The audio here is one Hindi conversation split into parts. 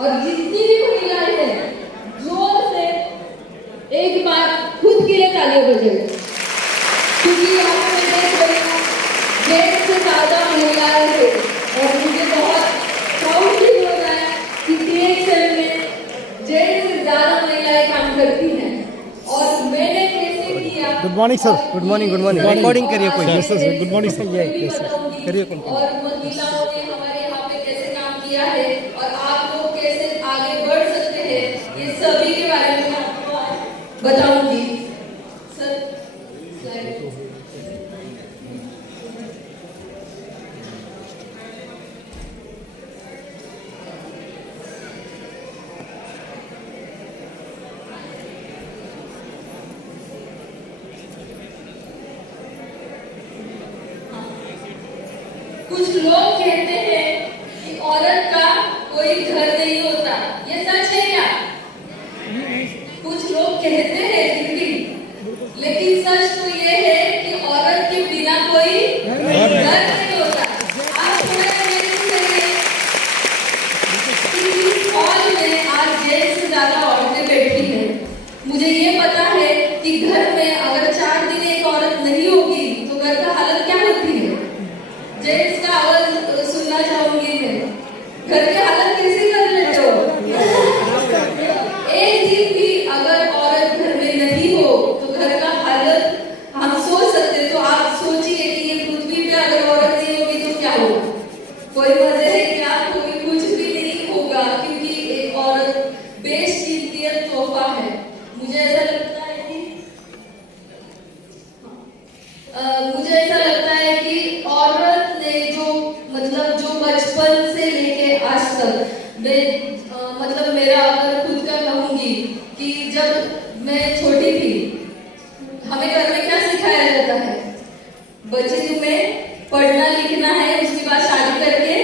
और जितनी भी महिलाएं हैं जोर से एक बार खुद के लिए तालियां बजाएं, क्योंकि यहाँ पे मैं देख रही हूँ 150 से ज्यादा महिलाएं हैं और मुझे बहुत प्राउड फील हो रहा है कि DXL में 150 से ज्यादा महिलाएं काम करती हैं। और मैंने कैसे किया। Good morning sir. Good morning recording करिए कोई। Yes sir, good morning sir. Yes sir करिए। और महिलाओं ने हमारे यहाँ पे कैसे काम किया है और आप लोग कैसे आगे बढ़ सकते हैं, ये सभी के बारे में मैं आपको बताऊंगी। Sir slide. कुछ लोग कहते हैं कि औरत का कोई घर नहीं होता, ये सच है क्या? कुछ लोग कहते हैं दीदी, लेकिन सच तो ये है कि औरत के बिना कोई घर नहीं होता। आप थोड़ा इमेजिन करिए कि इस हॉल में आज 150 से ज्यादा औरतें बैठी हैं। मुझे ये पता है कि घर में अगर 4 दिन एक औरत नहीं होगी तो घर का हालत क्या होती है। जेंट्स का आवाज सुनना चाहूंगी मैं। घर के हालत कैसे कर लेते हो? एक दिन भी अगर औरत घर में नहीं हो तो घर का हालत हम सोच सकते। तो आप सोचिए कि ये पृथ्वी पे अगर औरत नहीं होगी तो क्या होगा? कोई मजे है क्या? कोई कुछ भी नहीं होगा, क्योंकि एक औरत बेशकीमती तोहफा है। मुझे ऐसा लगता है कि औरत ने जो बचपन से लेके आज तक मेरा अगर खुद का कहूंगी कि जब मैं छोटी थी हमें घर में क्या सिखाया जाता है? बच्चे तुम्हें पढ़ना लिखना है, उसके बाद शादी करके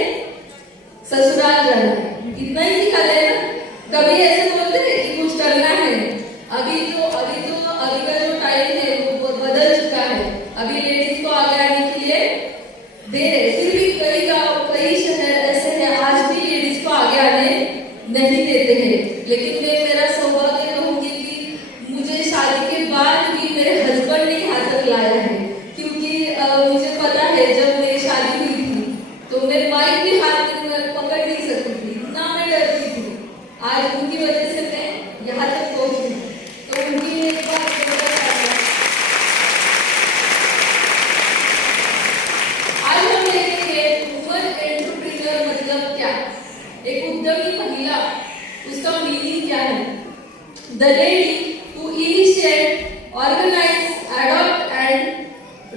ससुराल जाना है, इतना ही सिखाते हैं ना। कभी ऐसे बोलते हैं कि कुछ करना है? अभी का जो टाइम है वो बदल चुका है। अभी लेडीज को आगे आने के लिए दे रहे, फिर भी कई गांव कई शहर ऐसे हैं आज भी लेडीज को आगे आने नहीं देते हैं। लेकिन मैं मेरा सौभाग्य कहूंगी कि मुझे शादी के बाद भी मेरे हस्बैंड ने यहाँ तक लाया है, क्योंकि मुझे पता है जब मेरी शादी हुई थी तो मैं माइक भी हाथ में पकड़ नहीं सकती थी, इतना मैं डरती थी। आज उनकी वजह से मैं यहाँ तक पहुंची। तो उनकी एक बात आज हम देखेंगे वुमन एंटरप्रेन्योर मतलब क्या। एक उद्यमी महिला, उसका मीनिंग क्या है? The lady who initiate, organise, adopt and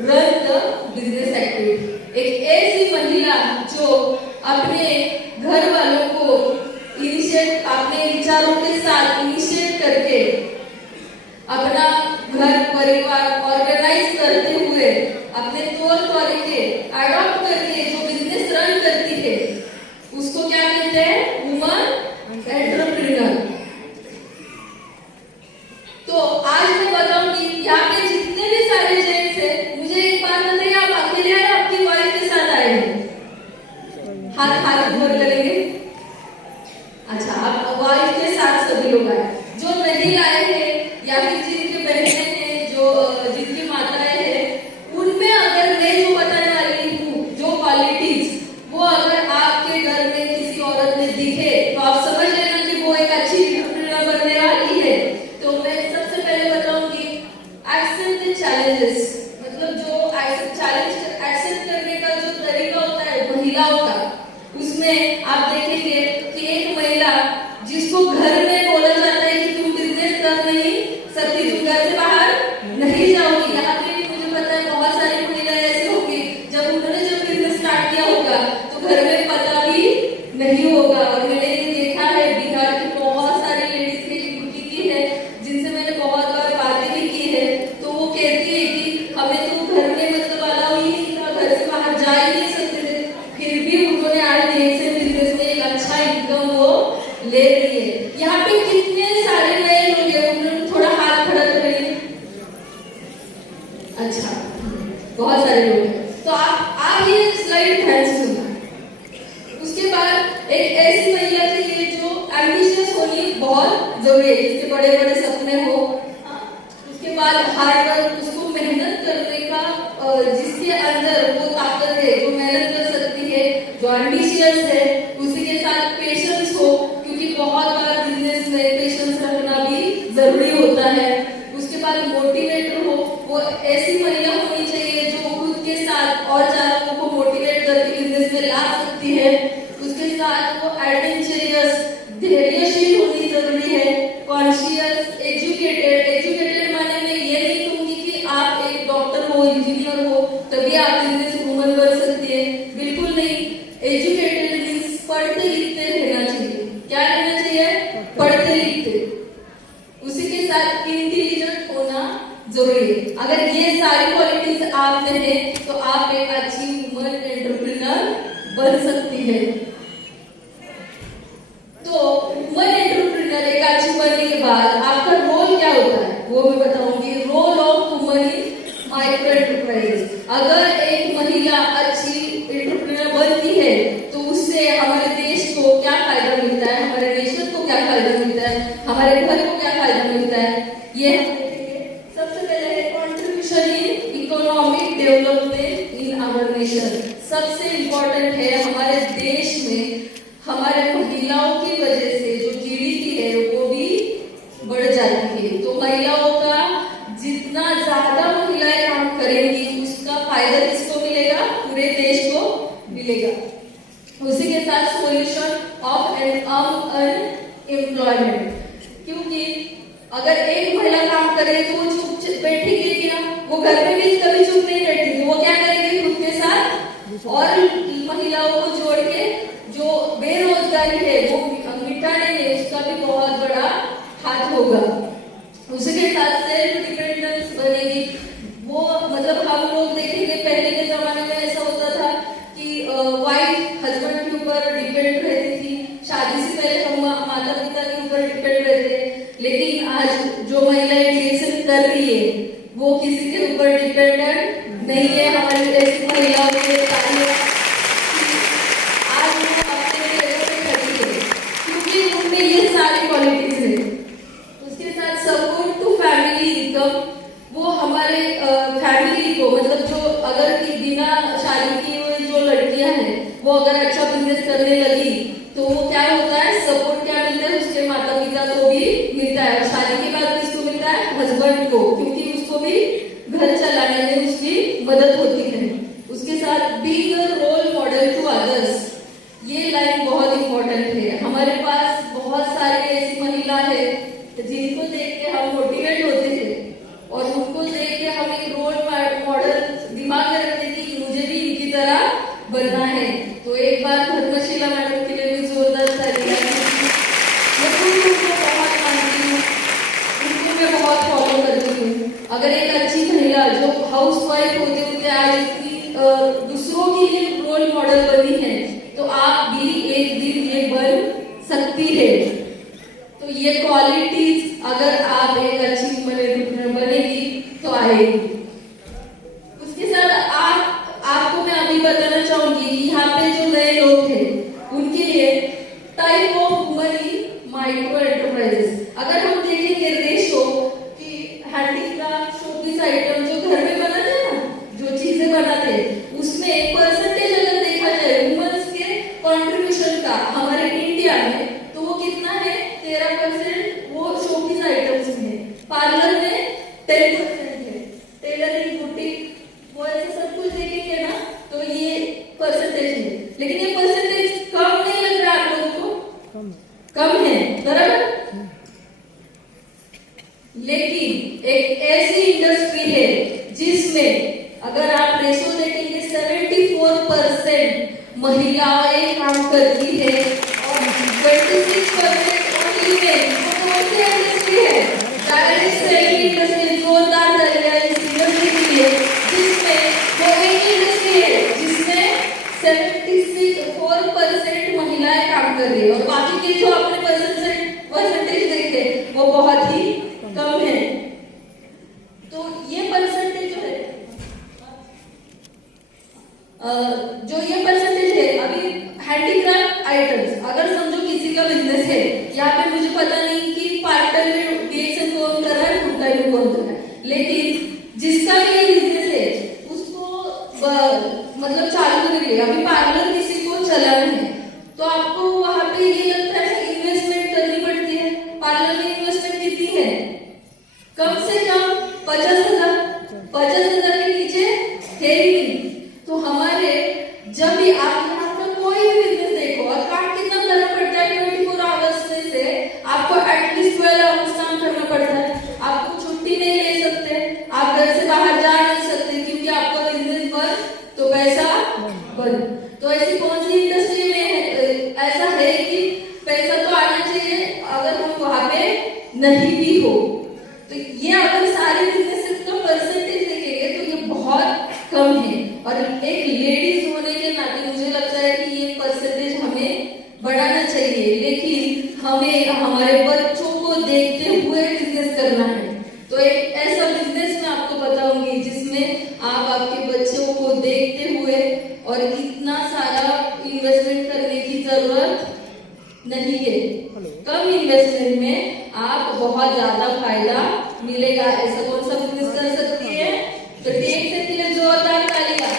run the business activity. एक ऐसी महिला जो अपने घर वालों को इनिशिएट, अपने विचारों के साथ इनिशिएट करके अपना घर परिवार ऑर्गेनाइज करते हुए अपने तौर तरीके अडॉप्ट करके जो बिजनेस रन करती है उसको क्या कहते हैं? Woman entrepreneur. तो आज मैं बताऊंगी यहाँ पे जितने भी सारे जेंट्स हैं, मुझे एक बात बताइए, आप अकेले आए आपकी वाइफ के साथ आए हैं? हाथ ऊपर करेंगे। अच्छा, आप वाइफ के साथ सभी लोग आए। जो नहीं आए हैं या फिर जिनके बहनें हैं, जिनकी माताएं हैं, उनमें अगर मैं जो बताने वाली हूँ जो क्वालिटीज, वो अगर आपके घर में किसी औरत में दिखे तो आप समझ लेना कि वो एक अच्छी एंटरप्रेन्योर बनने वाली है। तो मैं सबसे पहले बताऊंगी एक्सेप्ट द चैलेंजेस। मतलब जो चैलेंज एक्सेप्ट करने का जो तरीका होता है महिलाओं का, उसमें आप देखेंगे कि एक महिला जिसको घर में बोला जाता है कि तुम बिजनेस कर नहीं सकती, तुम घर से बाहर नहीं जाओगी। यहाँ पे भी मुझे पता है बहुत सारी महिलाएं ऐसी होंगी जब उन्होंने जब बिजनेस स्टार्ट किया होगा तो घर में पता भी नहीं होगा। और मैंने ये देखा है बिहार की बहुत सारी लेडीज की है जिनसे मैंने बहुत बार बातें भी की है। तो वो कहती है कि हमें तो घर में अलाउ ही नहीं था, घर से बाहर जा ही नहीं सकते थे, फिर भी उन्होंने आज बिजनेस में एक अच्छा इनकम वो ले रही है। यहाँ पे कितने सारे नए लोग हैं, उन्होंने थोड़ा हाथ खड़ा करिए। अच्छा, बहुत सारे लोग हैं। तो आप ये स्लाइड ध्यान से सुनना। उसके बाद एक ऐसी महिला थी जो एम्बिशियस होनी बहुत जरूरी है, जिसके बड़े बड़े सपने हो। उसके बाद हार्ड वर्क, उसको मेहनत करने का, जिसके अंदर वो ताकत है जो मेहनत कर सकती है, जो एम्बिशियस है। उसी के साथ पेशेंस हो, क्योंकि बहुत बार बिजनेस में पेशेंस रखना भी जरूरी होता है। उसके बाद मोटिवेटर हो, वो ऐसी महिला होनी चाहिए जो खुद के साथ और 4 लोगों को मोटिवेट करके बिजनेस में ला सकती है। उसके साथ वो एडवेंचरियस, धैर्यशील होनी जरूरी है। कॉन्शियस, एजुकेटेड माने मैं ये नहीं कहूंगी कि आप एक डॉक्टर हो, इंजीनियर हो तभी आप बिजनेस वूमन बन सकती है, बिल्कुल नहीं। एजुकेटेड मीन्स पढ़ते लिखते रहना चाहिए। क्या रहना चाहिए? पढ़ते लिखते। उसी के साथ इंटेलिजेंट होना जरूरी है। अगर ये सारी क्वालिटीज आप में है तो आप एक अच्छी वुमन एंटरप्रेन्योर बन सकती है। तो वुमन एंटरप्रेन्योर एक अच्छी बनने के बाद आपका रोल क्या होता है वो मैं बताऊंगी। Role of woman in micro enterprise. अगर एक महिला अच्छी एंटरप्रेन्योर बनती है तो उससे हमारे देश को क्या फायदा मिलता है, हमारे नेशन को क्या फायदा मिलता है, हमारे घर को क्या फायदा मिलता है, ये हम देखेंगे। सबसे पहले है contribution in economic development in our nation. सबसे इम्पोर्टेंट है हमारे देश में हमारे महिलाओं की वजह से जो जीडीपी है वो भी बढ़ जाती है। तो महिलाओं का जितना ज्यादा महिलाएं काम करेंगी उसका फायदा किसको मिलेगा? पूरे देश को मिलेगा। उसी के साथ सॉल्यूशन ऑफ अनएम्प्लॉयमेंट, क्योंकि अगर एक महिला काम करे तो वो चुप बैठेगी क्या? वो घर में भी कभी चुप नहीं बैठेगी, वो क्या करेगी? खुद के साथ और महिलाओं को जोड़ के जो बेरोजगारी है वो मिटाने में उसका भी बहुत बड़ा हाथ होगा। उसी के साथ सेल्फ डिपेंडेंस बनेगी। वो मतलब हम लोग देखेंगे पहले के जमाने में ऐसा होता था कि वाइफ हस्बैंड के ऊपर डिपेंड रहती थी, शादी से पहले हम माता पिता के ऊपर डिपेंड रहते। लेकिन आज जो महिलाएं एजुकेशन कर रही है वो किसी के ऊपर डिपेंडेंट नहीं है। हमारी ऐसी महिलाओं के आज वो अपने पैरों पे खड़ी है क्योंकि उनमें ये सारी क्वालिटीज है। उसके साथ सपोर्ट टू फैमिली इनकम, वो हमारे फैमिली को मतलब जो अगर कि बिना शादी की हुई जो लड़कियां हैं वो अगर अच्छा बिजनेस करने लगी तो वो क्या होता है? सपोर्ट क्या मिलता है? उसके माता पिता को भी मिलता है और शादी के बाद किसको मिलता है? हस्बैंड को, क्योंकि उसको भी घर चलाने में उसकी मदद होती है। उसके साथ being a role model to others, ये लाइन बहुत इंपॉर्टेंट है। हमारे पास बहुत सारी ऐसी महिला है जिनको देख के हम मोटिवेट होते हैं और उनको देख के हम एक रोल मॉडल दिमाग में रखते हैं कि मुझे भी इनकी तरह बनना है। तो एक बार धर्मशीला मैडम के लिए भी जोरदार तालियां। मैं उनको बहुत मानती हूँ, उनको मैं बहुत फॉलो करती हूँ। अगर एक अच्छी महिला जो हाउस वाइफ होते होते आज दूसरों के लिए रोल मॉडल बनी है तो आप भी एक दिन ये बन सकती है। तो ये क्वालिटीज अगर आप एक अच्छी वुमन बनेगी तो आएगी। उसके साथ आपको मैं अभी बताना चाहूंगी कि यहाँ पे जो नए लोग हैं उनके लिए type of woman in micro enterprises. अगर हम देखेंगे रेशो कि हैंडीक्राफ्ट शोपीस आइटम जो घर में बनाते हैं ना, जो चीजें बनाते हैं उसमें परसेंटेज अगर देखा जाए वुमेन्स के कंट्रीब्यूशन का हमारे इंडिया में तो वो कितना है? 13% वो शोपीस आइटम्स में। पार्लर में 10% है। टेलरिंग, बुटीक, वो ऐसे सब कुछ देखेंगे ना तो ये परसेंटेज है। लेकिन ये परसेंटेज कम नहीं लग रहा आप लोगों को? कम है, बराबर। लेकिन एक ऐसी इंडस्ट्री है जिसमें अगर आप रेशो देखेंगे 74% महिलाएं काम करती है और 26% ओनली मेन। वो कौन सी इंडस्ट्री है? Direct selling industry. जोरदार तालियां इस इंडस्ट्री के लिए जिसमें वो एक इंडस्ट्री है जिसमें 74% महिलाएं काम कर रही है और बाकी के जो अपने परसेंटेज देखते हैं वो बहुत ही कम है। तो ये परसेंटेज जो ये परसेंटेज है अभी हैंडीक्राफ्ट आइटम्स, अगर समझो किसी का बिजनेस है। यहाँ पे मुझे पता नहीं कि पार्ट टाइम में डीएक्सएल कौन कर रहा है, फुल टाइम में कौन कर रहा है, लेकिन जिसका भी ये बिजनेस है उसको मतलब चालू करने के लिए अभी पार्लर किसी को चलाना है तो आपको वहां पे ये लगता है इन्वेस्टमेंट करनी पड़ती है। पार्लर में इन्वेस्टमेंट कितनी है? कम से कम 50,000। 50,000 के नीचे है ही नहीं। तो हमारे जब भी आप यहाँ पर कोई भी बिजनेस देखो और काम कितना करना पड़ता है 24 आवर्स में से आपको एटलीस्ट 12 आवर्स काम करना पड़ता है। आपको छुट्टी नहीं ले सकते, आप घर से बाहर जा नहीं सकते क्योंकि आपका बिजनेस बंद तो पैसा बंद। तो ऐसी कौन सी इंडस्ट्री में ऐसा है कि पैसा तो आना चाहिए अगर हम वहां पे नहीं भी हो? तो ये अगर सारे बिजनेसेस का परसेंटेज देखेंगे तो ये बहुत कम है। और एक लेडीज होने के नाते मुझे लगता है कि ये परसेंटेज हमें बढ़ाना चाहिए, लेकिन हमें हमारे बच्चों को देखते हुए बिजनेस करना है। तो एक ऐसा बिजनेस मैं आपको बताऊंगी जिसमें आप आपके बच्चों को देखते हुए और इतना सारा इन्वेस्टमेंट करने की जरूरत नहीं है। कम इन्वेस्टमेंट में आप बहुत ज्यादा फायदा मिलेगा। ऐसा कौन सा बिजनेस कर सकती है? तो डीएक्सएल के लिए जोरदार तालियां।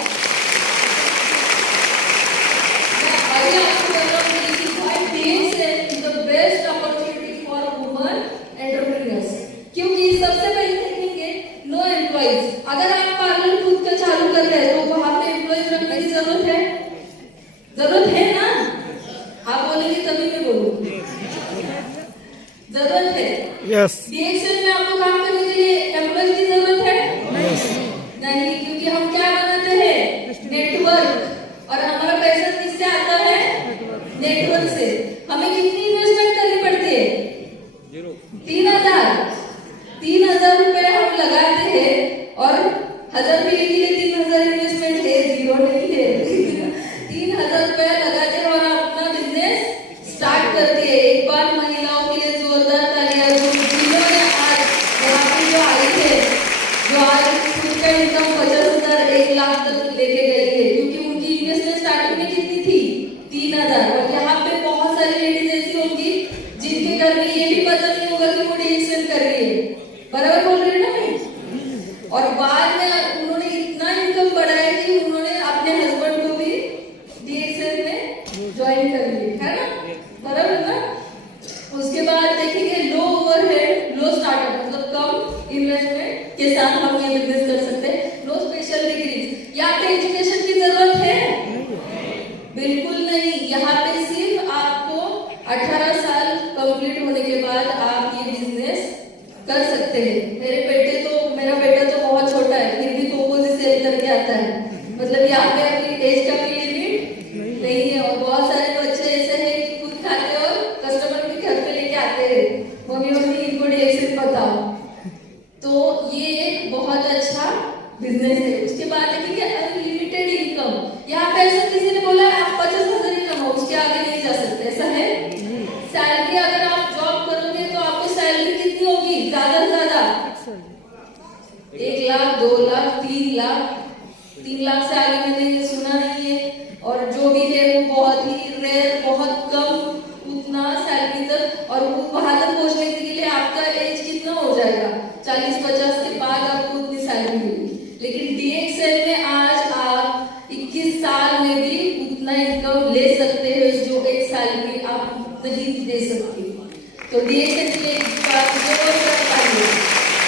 मैं अभी आपको बताऊंगी कि भाई DXL is the best opportunity for woman entrepreneurs. क्योंकि सबसे पहले देखेंगे नो एम्प्लॉइज। अगर आप पार्लर खुद का चालू कर रहे हैं तो वहां पे एम्प्लॉइज रखने की जरूरत है? जरूरत है ना? आप बोलेंगे तभी मैं बोलूंगी जरूरत है। यस। डीएक्सएल में आपको काम करने के लिए एम्प्लॉइज की जरूरत है? नहीं, क्योंकि हम क्या बनाते हैं? नेटवर्क। और हमारा पैसा किससे आता है? नेटवर्क से। हमें कितनी इन्वेस्टमेंट करनी पड़ती है? 3,000। 3,000 रुपए हम लगाते हैं और 1,000 रुपए के लिए 3,000 इन्वेस्टमेंट है, जीरो नहीं है। 3,000 रुपए लगाते हैं और अपना बिजनेस स्टार्ट करते हैं। एक बार महिलाओं के लिए जोरदार तालियां जिन्होंने आज यहाँ पे जो आई है, जो आज खुद का इनकम 50,000 1 लाख तक लेके गई है, क्योंकि उनकी इन्वेस्टमेंट स्टार्टिंग में कितनी थी? 3,000। और यहाँ पे बहुत सारी लेडीज ऐसी होंगी जिनके घर में ये भी पता नहीं होगा कि वो डीएक्सएल कर रही है। बराबर बोल रही है ना मैं? और बाद में उन्होंने इतना इनकम बढ़ाया कि उन्होंने अपने हस्बैंड को भी डीएक्सएल में ज्वाइन कर लिया, है ना? बराबर ना? उसके बाद देखेंगे लो ओवरहेड लो स्टार्टअप, मतलब कम इन्वेस्टमेंट के साथ हम ये बिजनेस कर सकते हैं। No special degrees. यहाँ पे एजुकेशन की जरूरत है? बिल्कुल नहीं। यहाँ पे सिर्फ आपको 18 साल कंप्लीट होने के बाद आप ये बिजनेस कर सकते हैं। मेरा बेटा तो बहुत छोटा है, फिर भी कोको से सेल करके आता है। मतलब यहाँ पे अपनी एज का भी लिमिट नहीं है। और बहुत सारे बच्चे ऐसे हैं कि खुद खाते और कस्टमर के घर पे लेके आते हैं, मम्मी इनको डीएक्सएल बताओ। तो ये एक बहुत अच्छा बिजनेस है। उसके बाद देखिए अनलिमिटेड इनकम। यहाँ पे ऐसा किसी ने बोला आप 50,000 ही कमाओ, उसके आगे नहीं जा सकते, ऐसा है? सैलरी अगर आप जॉब करोगे तो आपको सैलरी कितनी होगी? ज्यादा से ज्यादा 1 लाख, 2 लाख, 3 लाख। 3 लाख से आगे मैंने सुना नहीं है। और जो भी है वो बहुत ही रेयर, बहुत कम उतना सैलरी तक। और वो वहां तक पहुंचने के लिए आपका एज कितना हो जाएगा? 40-50 के बाद आपको उतनी सैलरी मिलेगी। लेकिन डीएक्सएल में आज आप 21 साल में भी उतना इनकम ले सकते हो जो एक सैलरी आप नहीं दे सकते। तो डीएक्सएल के पास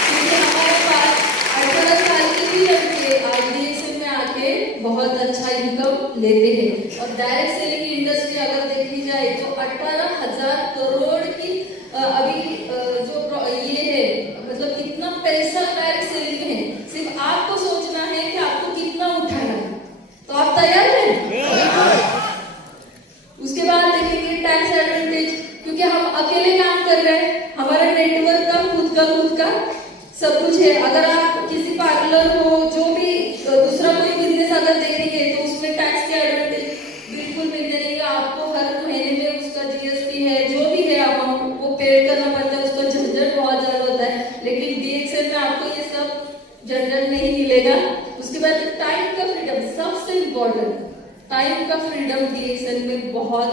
क्योंकि हमारे पास 18 साल के भी लड़के आज डीएक्सएल में आके बहुत अच्छा इनकम लेते हैं। और डायरेक्ट सेलिंग इंडस्ट्री अगर देखी जाए तो 18,000 करोड़ की अभी जो ये है, मतलब कितना पैसा डायरेक्ट सेलिंग में है। सिर्फ आपको सोचना है कि आपको कितना उठाना है। तो आप तैयार हैं? उसके बाद देखेंगे टैक्स एडवांटेज। क्योंकि हम अकेले काम कर रहे हैं, हमारा नेटवर्क का खुद का सब कुछ है। अगर आप किसी पार्लर हो, जो भी दूसरा कोई बिजनेस अगर देखेंगे तो उसमें टैक्स के एडवांटेज बिल्कुल मिलते नहीं। आपको हर महीने में उसका जीएसटी है, जो भी है अमाउंट वो पेड करना पड़ता है, उसका झंझट बहुत ज्यादा होता है। लेकिन डीएक्सएल में आपको ये सब झंझट नहीं मिलेगा। उसके बाद टाइम का फ्रीडम, सबसे इम्पोर्टेंट टाइम का फ्रीडम डीएक्सएल में बहुत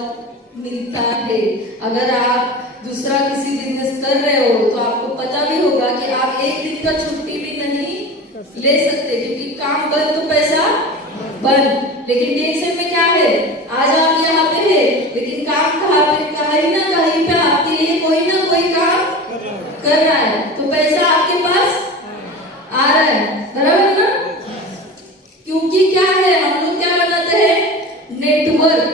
मिलता है। अगर आप दूसरा किसी बिजनेस कर रहे हो तो आपको पता भी होगा कि आप एक दिन का छुट्टी भी नहीं ले सकते, क्योंकि काम बंद तो पैसा बंद। लेकिन डीएक्सएल में क्या है, आज आप यहाँ पे है लेकिन काम कहाँ पे, कहीं ना कहीं पे आपके लिए कोई ना कोई काम कर रहा है, तो पैसा आपके पास आ रहा है, बराबर ना? क्योंकि क्या है, हम लोग क्या बनाते हैं, नेटवर्क,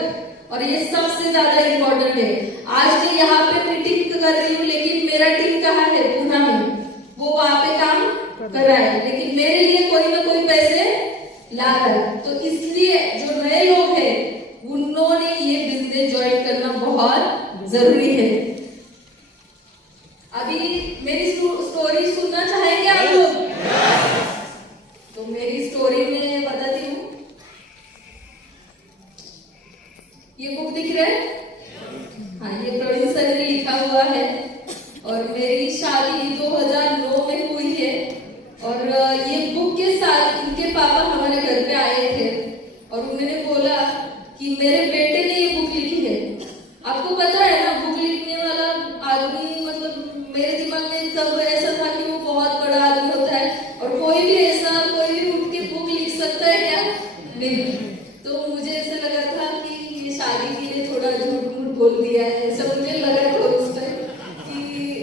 और ये सबसे ज्यादा इम्पोर्टेंट है। आज मैं यहाँ पे मीटिंग कर रही हूँ लेकिन मेरा टीम कहाँ है, पुणे में, वो वहां पे काम कर रहा है, लेकिन मेरे लिए कोई ना कोई पैसे ला रहा है। तो इसलिए जो नए लोग हैं उन्होंने ये बिजनेस ज्वाइन करना बहुत जरूरी है। अभी मेरी स्टोरी सुनना चाहेंगे आप लोग? तो मेरी स्टोरी में बताती हूँ। ये बुक दिख रहा है? हाँ, ये प्रवीण सर ने लिखा हुआ है। और मेरी शादी 2009 में हुई है, और ये बुक के साथ इनके पापा हमारे घर पे आए थे और उन्होंने बोला कि मेरे बेटे ने ये बुक लिखी है। आपको पता है ना, बुक लिखने वाला आदमी, मतलब मेरे दिमाग में तब ऐसा था कि वो बहुत बड़ा आदमी होता है, और कोई भी उठ के बुक लिख सकता है क्या? नहीं। तो मुझे ऐसा लगा था कि ये शादी के लिए थोड़ा झूठ मूठ बोल दिया है, ऐसा मुझे लगा था उस टाइम। कि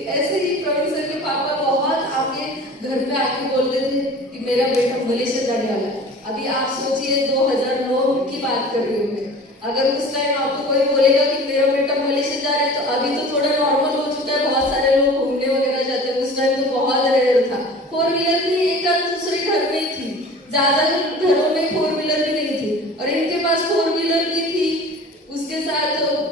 ऐसे ही प्रवीण सर के पापा बहुत आके घर पे आके बोलते थे कि मेरा बेटा मलेशिया जाने वाला है। अभी आप सोचिए 2009 की बात कर रही हूँ मैं। अगर उस टाइम आपको कोई बोलेगा कि मेरा बेटा मलेशिया जा रहा है, तो अभी तो थोड़ा नॉर्मल हो चुका है, बहुत सारे लोग घूमने वगैरह जाते हैं। उस टाइम तो बहुत रेयर था। 4 व्हीलर भी एक दूसरे घर में थी, ज्यादा घरों में 4 व्हीलर भी नहीं थी, और इनके पास 4 व्हीलर भी थी। उसके साथ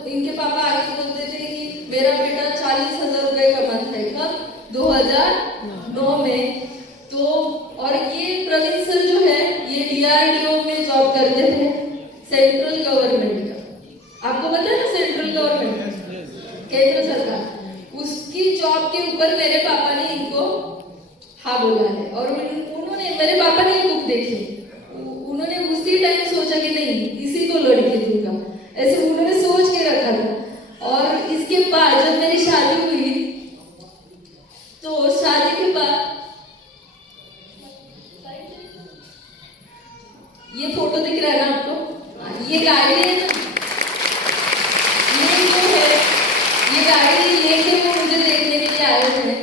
इनके पापा आगे बोलते थे कि मेरा बेटा 40,000 रुपए कमाता है। कब? 2009 में। तो और ये प्रवीण सर जो है ये डीआरडीओ में जॉब करते थे, सेंट्रल गवर्नमेंट का। आपको पता है ना, सेंट्रल गवर्नमेंट, केंद्र सरकार, उसकी जॉब के ऊपर मेरे पापा ने इनको हाँ बोला है। और उन्होंने, मेरे पापा ने ये बुक देखी, उन्होंने उसी टाइम सोचा कि नहीं, इसी को लड़की दूंगा, ऐसे उन्होंने सोच के रखा था। और इसके बाद जब मेरी शादी हुई, तो शादी के बाद ये फोटो दिख रहा है ना आपको, ये गाड़ी है ना, ये जो है, ये गाड़ी लेके वो मुझे देखने के लिए आए थे।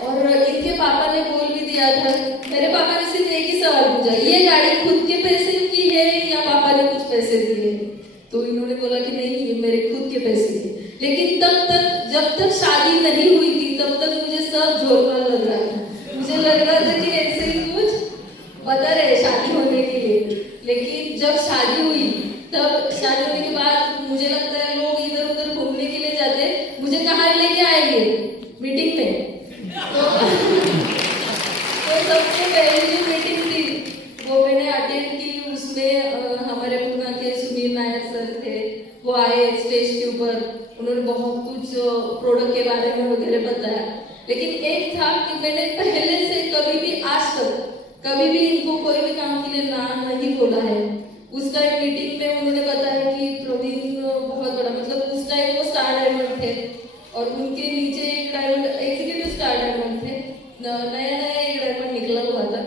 और इनके पापा ने बोल भी दिया था, मेरे पापा ने सिर्फ एक ही सवाल पूछा, ये गाड़ी खुद के पैसे की है या पापा ने कुछ पैसे दिए? तो इन्होंने बोला कि नहीं, ये मेरे खुद के पैसे थे। लेकिन तब तक, जब तक शादी नहीं हुई थी, तब तक मुझे सब झोलमाल लग रहा था। मुझे लग रहा था कि ऐसे ही कुछ बता रहे शादी होने के लिए। लेकिन जब शादी हुई, तब शादी होने के बाद मुझे लगता है लोग इधर उधर घूमने के लिए जाते, मुझे कहाँ लेके आएंगे? मीटिंग में। तो सबसे पहली जो मीटिंग थी वो मैंने अटेंड की। उसमें हमारे पुणे के सुनील नायर सर थे, वो आए स्टेज के ऊपर, उन्होंने बहुत कुछ प्रोडक्ट के बारे में वगैरह बताया। लेकिन एक था कि मैंने पहले से कभी भी, आज तक कभी भी इनको कोई भी काम के लिए ना नहीं बोला है। उस टाइम मीटिंग में उन्होंने बताया कि प्रवीण बहुत बड़ा, मतलब उस टाइम वो स्टार डायमंड थे और उनके नीचे एक डायमंड, एग्जीक्यूटिव स्टार डायमंड थे, नया नया एक डायमंड निकला हुआ था।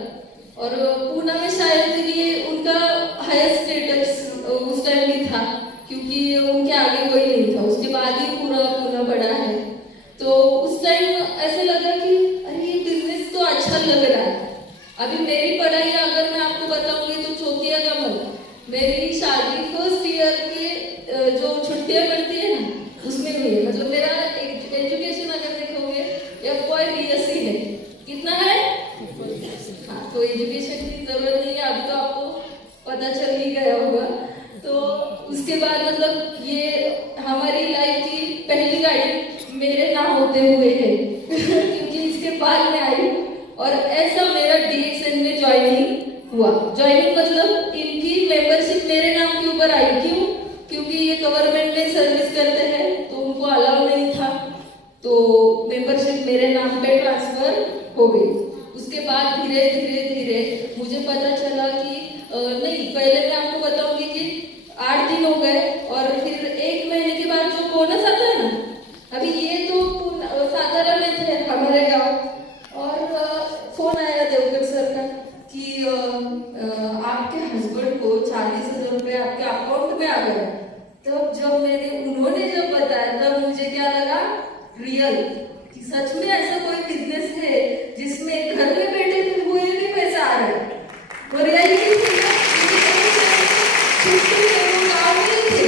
और पुणे में शायद ये उनका हाईएस्ट स्टेटस उस टाइम भी था, क्योंकि उनके आगे कोई नहीं था, उसके बाद ही पूरा पुणे बड़ा है। तो उस टाइम ऐसे लगा कि अरे ये बिजनेस तो अच्छा लग रहा है। अभी मेरी पढ़ाई अगर मैं आपको बताऊंगी तो चौकिया का मत, मेरी शादी फर्स्ट ईयर के जो छुट्टियां पड़ती है ना उसमें हुई है। मतलब मेरा एजुकेशन अगर देखोगे FY BSc है, कितना है? हाँ, तो एजुकेशन की जरूरत नहीं है, अभी तो आपको पता चल ही गया होगा। तो उसके बाद मतलब ये हमारी लाइफ की पहली गाड़ी मेरे ना होते हुए है क्योंकि इसके बाद में आई और ऐसा मेरा DXN में ज्वाइनिंग हुआ। ज्वाइनिंग मतलब इनकी मेंबरशिप मेरे नाम के ऊपर आई। क्यों? क्योंकि ये गवर्नमेंट में सर्विस करते हैं तो उनको अलाउ नहीं था, तो मेंबरशिप मेरे नाम पे ट्रांसफर हो गई। उसके बाद धीरे धीरे धीरे मुझे पता चला कि नहीं, पहले मैं आपको बताऊंगी कि 8 दिन हो गए और फिर 1 महीने के बाद जो बोनस आता है ना, रियल कि सच में ऐसा कोई बिजनेस है जिसमें घर में बैठे हुए भी पैसा आ रहा है। वो रियलिटी थी ना, गाँव में थे,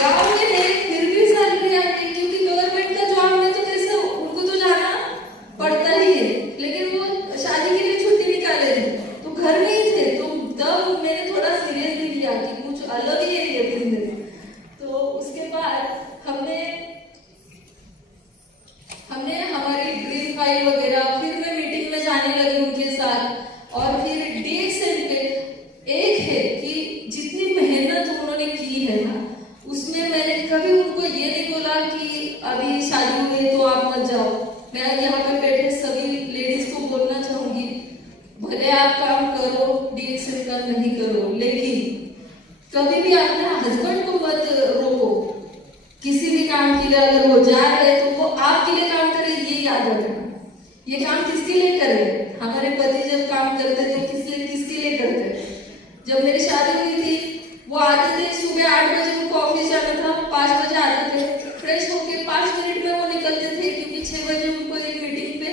गाँव में है फिर भी सैलरी आती है, क्योंकि गवर्नमेंट का जॉब में तो कैसे उनको तो जाना पड़ता ही है, लेकिन वो शादी के लिए छुट्टी निकाले थे तो घर में ही थे। तो तब मैंने थोड़ा सीरियसली लिया कि कुछ अलग ही है ये बिजनेस। तो उसके बाद हमने हमारी ड्रीम फाइल वगैरह, फिर मैं मीटिंग में जाने लगी उनके साथ। और फिर DXN पे एक है कि जितनी मेहनत उन्होंने की है ना, उसमें मैंने कभी उनको ये नहीं बोला कि अभी शादी हुई है तो आप मत जाओ। मैं यहाँ पे बैठे सभी लेडीज को बोलना चाहूंगी, भले आप काम करो, DXN का नहीं करो, लेकिन कभी भी अपने हस्बैंड को मत रोको किसी भी काम के लिए। अगर वो जा रहे तो वो आपके लिए काम करे, ये याद रखना। ये काम किसके लिए कर रहे हैं? हमारे पति जब काम करते थे किसके लिए करते हैं? जब मेरी शादी हुई थी वो आते थे सुबह 8 बजे, उनको ऑफिस जाना था, 5 बजे आते थे, फ्रेश होके 5 मिनट में वो निकलते थे, क्योंकि 6 बजे उनको एक मीटिंग पे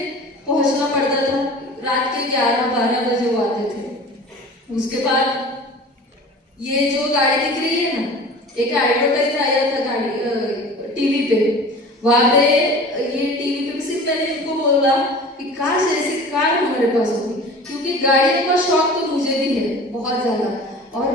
पहुंचना पड़ता था। रात के 11-12 बजे वो आते थे। उसके बाद ये जो गाड़ी दिख रही है ना, एक एडवर्टाइज आया था गाड़ी टीवी पे, वहां पे ये टीवी पे सिर्फ मैंने इनको बोला कि काश ऐसी कार हमारे पास होगी, क्योंकि गाड़ियों का शौक तो मुझे भी है बहुत ज्यादा। और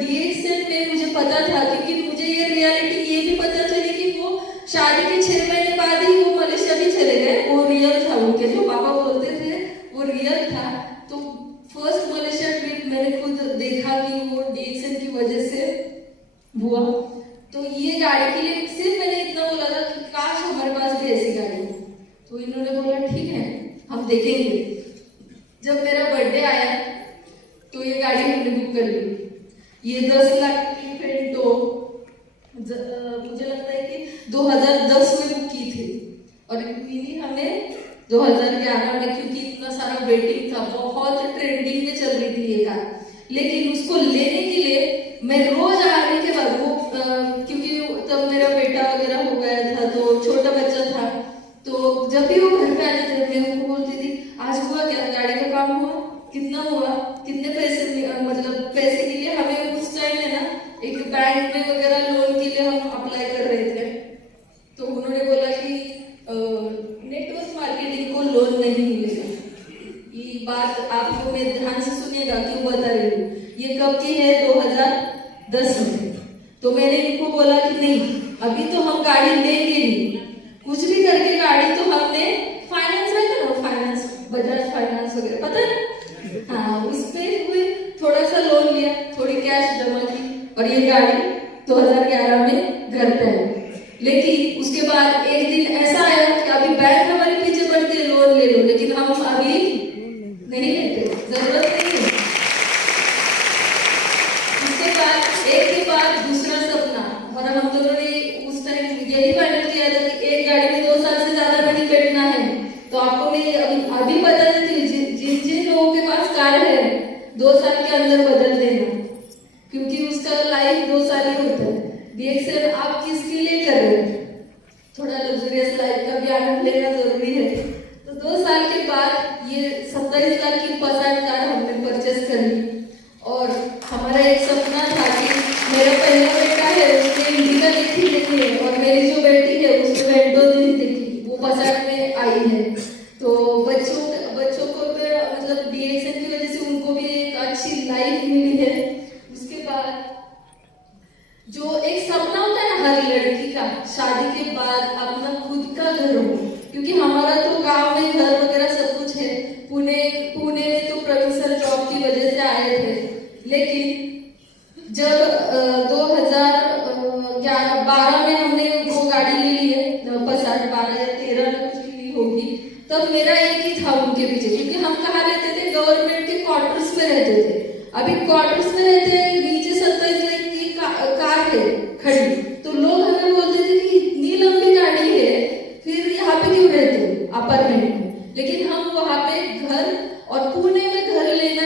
DXN में मुझे पता था, क्योंकि मुझे ये रियलिटी ये भी पता चली कि वो शादी के 6 महीने बाद ही वो मलेशिया भी चले गए। वो रियल था, उनके जो पापा बोलते थे वो रियल था। तो फर्स्ट मलेशिया ट्रिप मैंने खुद देखा कि वो DXN की वजह से हुआ। तो ये गाड़ी के लिए सिर्फ मैंने इतना बोला था कि काश हमारे पास भी ऐसी गाड़ी हो। तो इन्होंने बोला ठीक है हम देखेंगे। जब मेरा बर्थडे आया तो ये गाड़ी हमने बुक कर ली। ये 10 लाख की फेंटो मुझे लगता है कि 2010 में बुक की थी और मिली हमें 2011 में, क्योंकि इतना सारा वेटिंग था, बहुत ट्रेंडिंग में चल रही थी ये कार। लेकिन उसको लेने के लिए मैं रोज आने के बाद वो क्योंकि तब मेरा बेटा वगैरह हो गया था तो छोटा बच्चा था, तो जब भी वो घर पे आते थे मैं उनको बोलती थी आज हुआ क्या, गाड़ी का काम हुआ, कितना हुआ, कितने पैसे, मतलब पैसे के लिए हमें उस टाइम में ना एक बैंक में वगैरह लोन के लिए हम अप्लाई कर रहे थे। तो उन्होंने बोला कि नेटवर्क मार्केटिंग को लोन नहीं मिलेगा। ये बात आपको मैं ध्यान से सुनिएगा, क्यों बता रही हूँ। ये कब की है? 2010 में। तो मैंने इनको बोला कि नहीं, अभी तो हम गाड़ी लेंगे नहीं, कुछ भी करके गाड़ी तो हमने फाइनेंस रहता ना, फाइनेंस बजाज फाइनेंस वगैरह पता है, हाँ उस पे थोड़ा सा लोन लिया, थोड़ी कैश जमा की और ये गाड़ी 2011 में घर पे आई। लेकिन उसके बाद एक दिन ऐसा आया कि अभी बैंक हमारे पीछे पड़ते हैं लोन ले लो, लेकिन हम अभी नहीं लेते, जरूरत नहीं है। उसके बाद एक के बाद दूसरा सपना, और हम दोनों ने उस टाइम यही फाइनल किया था कि एक गाड़ी में 2 साल से ज्यादा नहीं बैठना है। तो आपको मैं अभी बता देती हूँ, जिन लोगों के पास कार है 2 साल के अंदर बदल देना, क्योंकि उसका लाइफ 2 साल ही होता है। DXN आप किसके लिए कर रहे हैं? थोड़ा लग्जरियस लाइफ का भी आनंद लेना जरूरी है। तो 2 साल के बाद ये 27 लाख की पसाट कार हमने परचेस कर ली। और हमारा एक सपना था कि मेरा पहला बेटा है उसने इंडिका देखी देखी, और मेरी जो बेटी है उसने वेंडो देखी, वो पसाट में आई है। तो बच्चों को मतलब DXN की वजह से उनको भी एक अच्छी लाइफ मिली है। उसके बाद जो एक सपना होता है ना हर लड़की का, शादी के बाद अपना खुद का घर हो, क्योंकि हमारा तो गांव में घर वगैरह सब कुछ है। पुणे में तो प्रोफेसर जॉब की वजह से आए थे, लेकिन जब 2012 में हमने वो गाड़ी ले ली है, 12 या 13 में कुछ ली होगी, तब मेरा एक ही था उनके पीछे, क्योंकि हम कहाँ रहते थे, गवर्नमेंट के क्वार्टर्स में रहते थे। अभी क्वार्टर्स में रहते हैं, नीचे 27 लाख की कार है खड़ी, तो लोग हमें बोलते थे कि इतनी लंबी गाड़ी है फिर यहाँ पे क्यों रहते हो अपार्टमेंट में। लेकिन हम वहाँ पे घर, और पुणे में घर लेना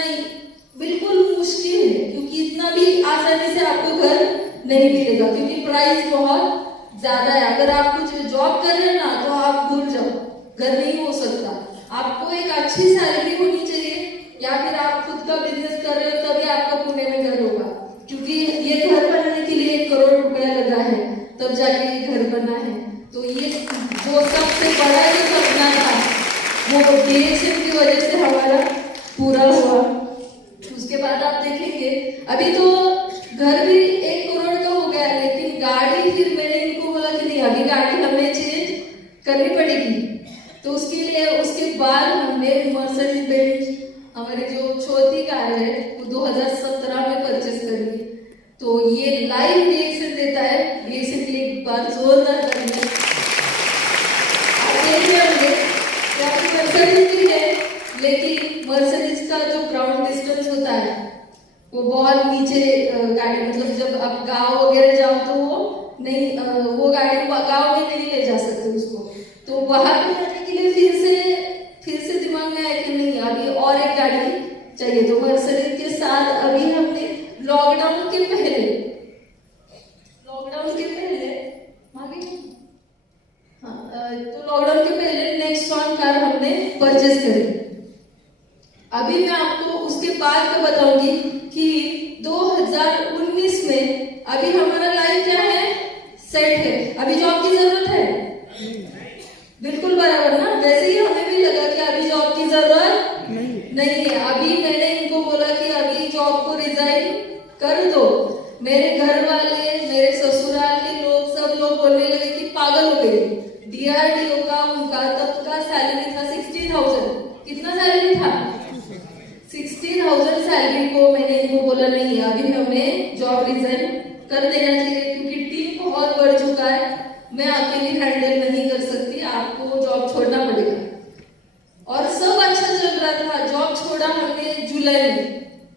बिल्कुल मुश्किल है, क्योंकि इतना भी आसानी से आपको घर नहीं मिलेगा, क्योंकि प्राइस बहुत ज्यादा है। अगर आप कुछ जॉब कर रहे हैं ना, सबसे बड़ा जो सपना था वो DXM की वजह से हमारा पूरा हुआ। उसके बाद आप देखेंगे अभी तो घर भी 1 करोड़ का हो गया, लेकिन गाड़ी फिर मैंने इनको बोला कि नहीं अभी गाड़ी हमें चेंज करनी पड़ेगी। तो उसके लिए उसके बाद हमने मर्सिडीज बेंज हमारी जो चौथी कार है वो 2017 में परचेस करी। तो ये लाइव रिएक्शन देता है, रिएक्शन के लिए एक बार जोरदार करेंगे। आप देख रहे होंगे कि आपकी मर्सिडीज भी है, लेकिन मर्सिडीज का जो ग्राउंड डिस्टेंस होता है वो बहुत नीचे गाड़ी, मतलब जब आप गांव वगैरह जाओ तो वो नहीं, वो गाड़ी गांव में नहीं ले जा सकते उसको। तो वहां पे जाने के लिए फिर से दिमाग में आया कि नहीं अभी और एक गाड़ी चाहिए। तो मर्सिडीज के साथ अभी हमने लॉकडाउन के पहले तो लॉकडाउन के पहले नेक्सॉन कार हमने परचेस करी। अभी मैं आपको उसके बाद का बताऊंगी कि 2019 में अभी हमारा लाइफ क्या है, सेट है। अभी जॉब की जरूरत है, बिल्कुल बराबर ना। वैसे ही हमें भी लगा कि अभी जॉब की जरूरत नहीं है। अभी मैंने इनको बोला कि अभी जॉब को रिजाइन कर दो। मेरे घर वाले, मेरे ससुराल के लोग, सब लोग बोलने लगे कि पागल हो गई। DRDO का उनका तब का सैलरी था 60,000। कितना सैलरी था? 60,000 सैलरी को मैंने इनको बोला नहीं अभी हमें जॉब रिजाइन कर देना चाहिए, क्योंकि टीम बहुत बढ़ चुका है, मैं अकेली हैंडल नहीं कर सकती, आपको जॉब छोड़ना पड़ेगा। और सब अच्छा चल रहा था। जॉब छोड़ा हमने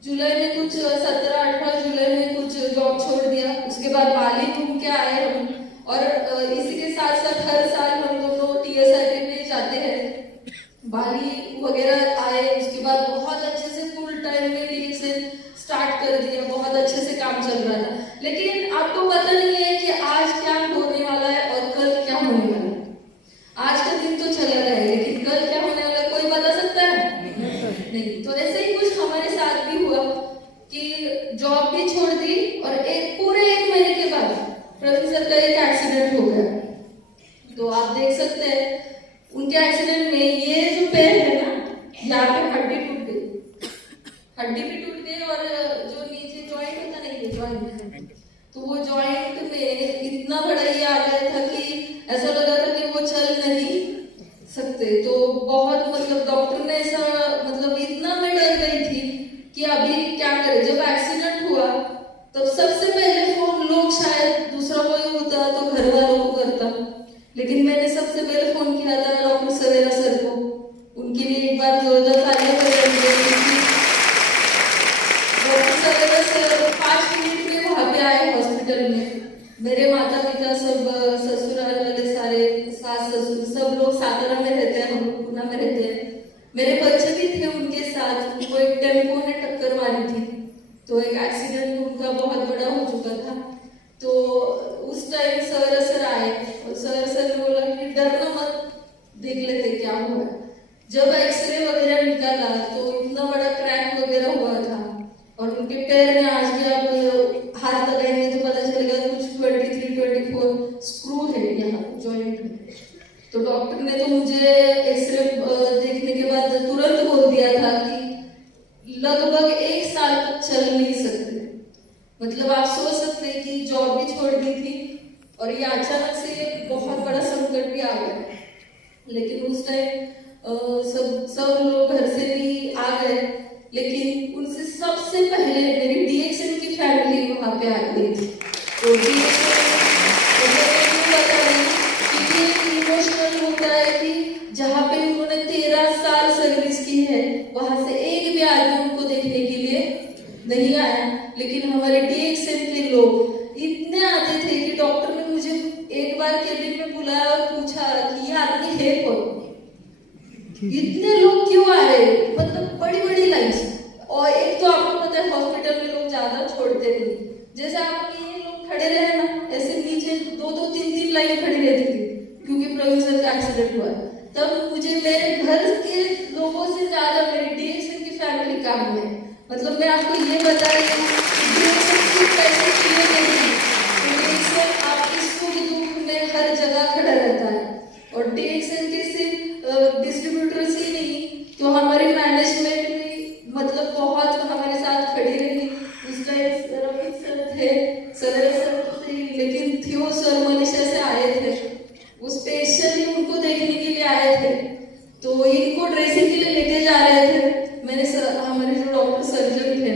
जुलाई में कुछ 17-18 जुलाई में कुछ जॉब छोड़ दिया। उसके बाद बाली घूम के आए हम, और इसी के साथ साथ हर साल हम दोनों TSI पे जाते हैं, बाली वगैरह आए। उसके बाद बहुत अच्छे से फुल टाइम में DXM स्टार्ट कर दिया, बहुत अच्छे से काम चल रहा था। लेकिन आपको पता नहीं है कि आज क्या होने वाला है और कल क्या होने वाला है। आज का दिन तो चला गया है, लेकिन कल क्या होने वाला है कोई बता सकता है? नहीं। तो ऐसे ही कुछ हमारे साथ भी हुआ कि जॉब भी छोड़ दी, और पूरे 1 महीने के बाद प्रवीण सर का एक एक्सीडेंट हो गया। तो आप देख सकते हैं उनके एक्सीडेंट में ये जो पैर है ना, यहाँ पे हड्डी टूट गई, हड्डी भी टूट गई, और जो नीचे जॉइंट होता नहीं है जॉइंट, तो वो जॉइंट में इतना बड़ा ये आ गया था कि ऐसा लगा था कि वो चल नहीं सकते। तो बहुत, मतलब डॉक्टर ने ऐसा, मतलब इतना मैं डर गई थी कि अभी क्या करें। जब एक्सीडेंट हुआ तब सबसे पहले फोन लोग, शायद दूसरा कोई होता तो घर वालों को करता, लेकिन मैंने सबसे पहले फोन किया था डॉक्टर सवेरा सर को। उनके लिए एक बार जोरदार तालियां करेंगे। डॉक्टर सवेरा सर 5 मिनट में वहां पे आए हॉस्पिटल में। मेरे माता पिता सब, ससुराल वाले सारे, सास ससुर सब लोग सातारा में रहते हैं, हम लोग पुणे में रहते हैं। मेरे बच्चे भी थे उनके साथ। उनको एक टेम्पो ने टक्कर मारी थी, तो एक एक्सीडेंट उनका बहुत बड़ा हो चुका था। तो उस टाइम सर आए, और सर ने बोला कि डरना मत, देख लेते क्या हुआ। जब एक्सरे वगैरह निकाला तो इतना बड़ा क्रैक वगैरह हुआ था, और उनके पैर में आज भी आप हाथ लगाएंगे तो पता चलेगा कुछ 23-24 स्क्रू है यहाँ जॉइंट में। तो डॉक्टर ने तो मुझे एक्सरे देखने के बाद तुरंत बोल दिया था कि लगभग 1 साल तक चल नहीं सकते। मतलब आप सोच सकते हैं कि जॉब भी छोड़ दी थी, और ये अचानक से बहुत बड़ा संकट भी आ गया। लेकिन उस टाइम सब लोग घर से भी आ गए, लेकिन उनसे सबसे पहले मेरी DXM की फैमिली वहां पे आ गई थी। तो इमोशनल होता है कि जहाँ पे उन्होंने 13 साल सर्विस की है, वहां से एक भी आदमी उनको देखने के लिए नहीं आया। लेकिन हमारे DXM के लोग इतने आते थे कि डॉक्टर ने मुझे एक बार केबिन में बुलाया और पूछा कि ये आदमी है कौन, इतने लोग क्यों आ रहे हैं, मतलब बड़ी लाइन्स। और एक तो आपको पता है हॉस्पिटल में लोग ज्यादा छोड़ते नहीं, जैसे आप ये लोग खड़े रहे ना, ऐसे नीचे 2-3 लाइन खड़ी रहती थी, क्योंकि प्रवीण सर का एक्सीडेंट हुआ। तब मुझे मेरे घर के लोगों से ज्यादा मेरी DXM की फैमिली काम है। मतलब मैं आपको ये बता रही हूँ पैसे किए नहीं, आपकी सुख दुख में हर जगह खड़ा रहता है। और डीएक्सएन के सिर्फ डिस्ट्रीब्यूटर्स ही नहीं, तो हमारे मैनेजमेंट भी मतलब बहुत हमारे साथ खड़ी रही। उस टाइम सर थे, सर तो थे, लेकिन थियो सर मनीषा से आए थे, वो स्पेशली उनको देखने के लिए आए थे, तो इनको ड्रेसिंग के लिए लेके जा रहे थे। मैंने सर, हमारे जो डॉक्टर सर्जन थे,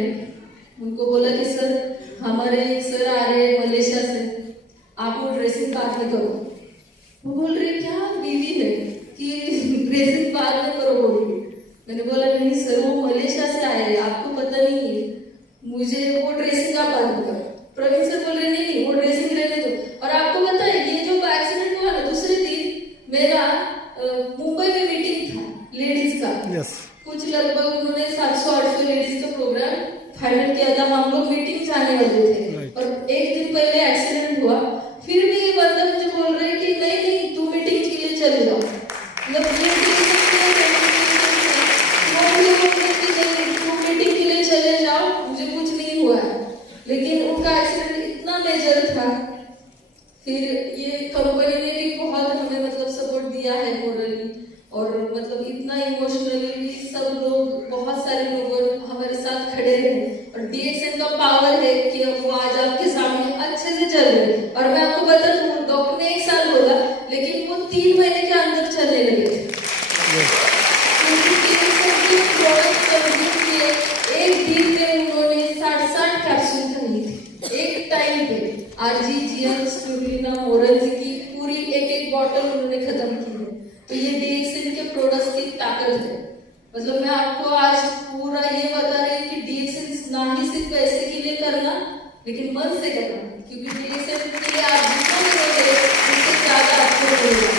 उनको बोला कि सर हमारे एक सर आ रहे हैं मलेशिया से, आप वो ड्रेसिंग बाद में करो। वो बोल रहे क्या बीवी है कि ड्रेसिंग बाद में करो बोल रही। मैंने बोला नहीं सर, वो मलेशिया से आए हैं, आपको पता नहीं है, मुझे वो ड्रेसिंग आप बाद में करो। प्रवीण सर बोल रहे नहीं वो ड्रेसिंग रहने दो। और आपको पता है ये जो एक्सीडेंट हुआ ना, दूसरे दिन मेरा मुंबई में मीटिंग था लेडीज का। Yes. कुछ लगभग उन्होंने 700-800 लेडीज का प्रोग्राम फाइनल किया था, हम लोग मीटिंग जाने वाले थे। Right. और एक दिन पहले एक्सीडेंट हुआ, फिर भी ये बंदा मुझे बोल रहे कि नहीं नहीं तू मीटिंग के लिए चले जाओ। मतलब तू मीटिंग के लिए चले जाओ, मुझे कुछ नहीं हुआ है। लेकिन उनका एक्सीडेंट इतना मेजर था। फिर ये कंपनी ने भी बहुत हमें मतलब सपोर्ट दिया है मोरली, और मतलब इतना इमोशनली भी सब लोग, बहुत सारे लोग हमारे साथ खड़े रहे। और डीएक्सएन का पावर है कि वो आज आपके सामने अच्छे से चल रहे हैं। और मैं आपको बता दूं, डॉक्टर ने 1 साल बोला, लेकिन वो 3 महीने के अंदर चलने लगे थे। क्योंकि डीएक्सएन के प्रोडक्ट कंज्यूम किए, एक दिन में उन्होंने 60 कैप्सूल खरीदे थे एक टाइम पे। आरजीजीएम स्टूलिना मोरल की पूरी एक बॉटल उन्होंने खत्म की है। तो ये डीएक्सएन के प्रोडक्ट्स की ताकत है। मतलब मैं आपको आज पूरा ये बता रही हूँ कि डीएक्सएन ना ही सिर्फ पैसे के लिए करना, लेकिन मन से करना, क्योंकि डीएक्सएन के लिए आप जितना करोगे उससे ज्यादा आपको मिलेगा।